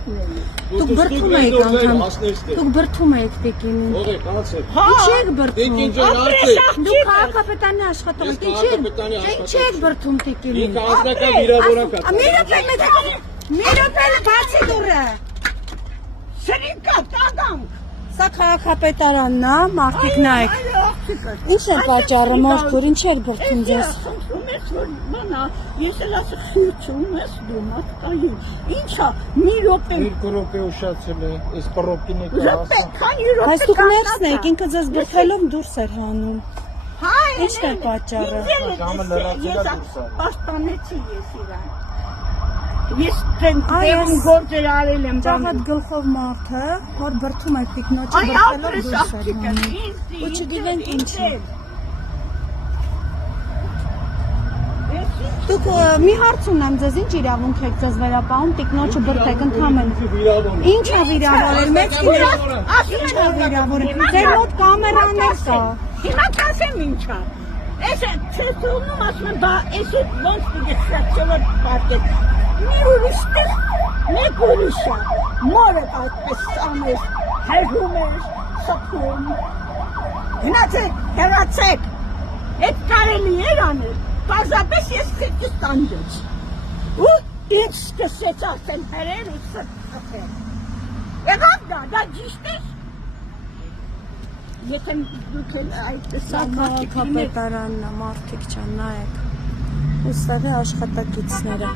Դուք բրդում եք անգամ։ Դուք բրդում եք տիկինին։ Ո՞ղ եք, անացեք։ Ինչ եք բրդում։ Տիկին ջան, արթեք։ Դուք քաղաքապետարանի աշխատող եք, ինչ եք բրդում տիկինին։ Ինքը անձնական վիրավորակ է։ Մի րոպե բացի դուռը։ Սրիկա տագամ։ Սա քաղաքապետարանն է, մարդիկ նայեք։ Ինչ է պատճառը, մորքուր, ինչ եք բրդում ձեզ։ Ես էլ ասա խիրջում ես դու մարդկային։ Ինչա, մի րոպե։ 2 րոպե ուշացել է, այս պրոպկին եկա ասա։ Քանի րոպե։ Բայց դուք ներսն եք, ինքը ձեզ բրդելով դուրս էր հանում։ Ի՞նչն է պատճառը։ Ժամը լրացել է դուրս է։ Պաշտպանեցի ես իրան։ Ես դեմ գործեր արել եմ։ Ճաղատ գլխով մարդը, որ բրդում է տիկնոջը բրդելով դուրս էր հանում։ Ու չգիտենք ինչի։ Դուք մի հարց ունեմ ձեզ, ինչ իրավունք եք ձեզ վերապահում տիկնոջը բրդեք ընդհանրապես։ Ինչ է վիրավորել, մեծ կիներ։ Ինչ է վիրավորել։ Ձեր մոտ կամերաներ կա։ Հիմա կասեմ ինչա։ Ես չտունում ասում եմ, բա ես ոնց դիգեցիոն պատեր։ Մի ուրիշ է, մեկ ուրիշ է։ Մորը այդպես ամես, հերում էր, սփում։ Գնացեք, հեռացեք։ Այդ կարելի էր անել։ Պարզապես ես խիճս տանջեց։ Ու ինչ սկսեց ասել հերեր ու սրտել։ Եղավ դա ճիշտ է։ Եթե դուք էլ այդպես Քաղաքապետարանն է, մարդիկ չան նայեք։ Ուստեղ է աշխատակիցները։